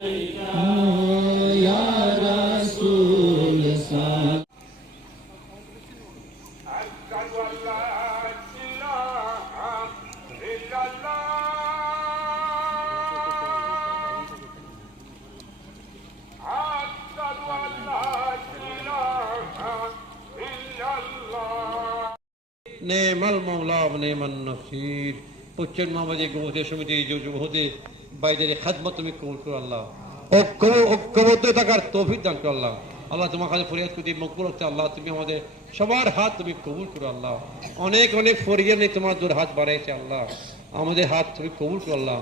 या रसूल सा নেমাল মৌলা নেমান নসির পশ্চিম মামাজে গোমতে সমিতি যুবহতে বাইরে খাদমত তুমি কবুল করো আল্লাহ। ঐক্যবদ্ধ থাকার তৌফিক দান করো আল্লাহ। আল্লাহ তোমার কাছে ফরিয়াদ করি মকবুল হতে আল্লাহ তুমি আমাদের সবার হাত তুমি কবুল করো আল্লাহ। অনেক অনেক ফরিয়াদ নিয়ে তোমার দূর হাত বাড়াইছে আল্লাহ, আমাদের হাত তুমি কবুল করো আল্লাহ।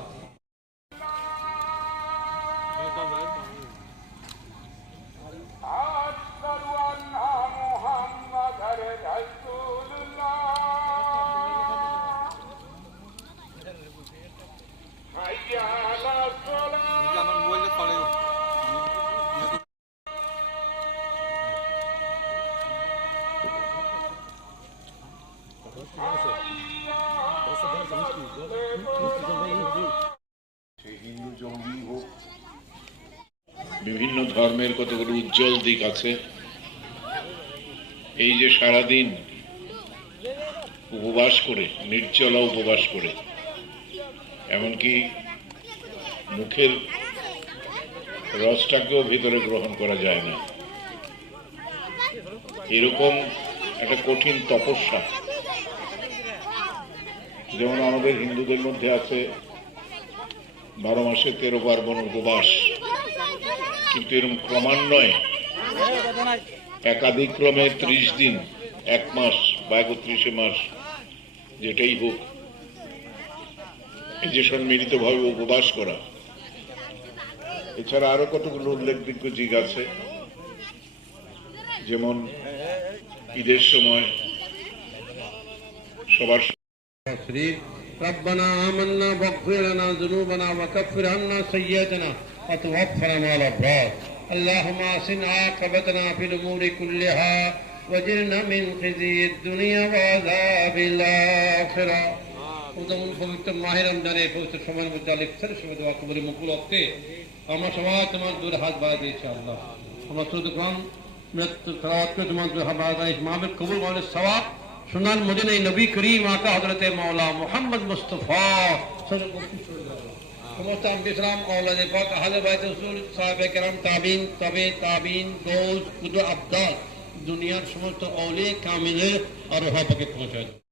হিন্দু জঙ্গি হোক, বিভিন্ন ধর্মের কতগুলো উজ্জ্বল দিক আছে। এই যে সারাদিন উপবাস করে, নির্জলা উপবাস করে, এমনকি মুখের রসটাকেও ভিতরে গ্রহণ করা যায় না, এরকম একটা কঠিন তপস্যা, যেমন আমাদের হিন্দুদের মধ্যে আছে 12 মাসে 13 পার্বণ উপবাস, কিন্তু এরকম ক্রমান্বয়ে একাধিক্রমে 30 দিন, 1 মাস বা 31 মাস, যেটাই হোক, এই যে সম্মিলিতভাবে উপবাস করা। এছাড়া আরো কতগুলো উল্লেখযোগ্য দিক আছে, যেমন ঈদের সময় সবার ربنا آمنا واغفر لنا ذنوبنا وكفر عنا سيئاتنا وتوفنا مع الأبرار اللهم أحسن عاقبتنا في الأمور كلها واجرنا من خزي الدنيا وعذاب الآخرة। উদমুল পবিত্র মাহে রমজানের পবিত্র সময়ের মধ্যে আলিফের সময় দোয়া কবুল মকবুল হতে আমরা সবাই তোমার দূর হাত বাড়িয়ে দিয়েছি আল্লাহ। আমরা শুধু কোরআন মৃত্যু তেলাওয়াত করে তোমার দূর হাত বাড়িয়ে দিয়েছি, মাহফিল কবুল মাহফিল সওয়াব সুনান মদিনা নবী করিম আকা হযরত মাওলা মুহাম্মদ মুস্তাফা সমস্ত আম্বিয়াম আওলাদে পাক আহলে বাইত রাসূল সাহাবে কেরাম তাবিন তাবিন গৌস কুতুব আবদাল দুনিয়ার সমস্ত আউলিয়া কামিলের আর রূহ পাকে পৌঁছায়।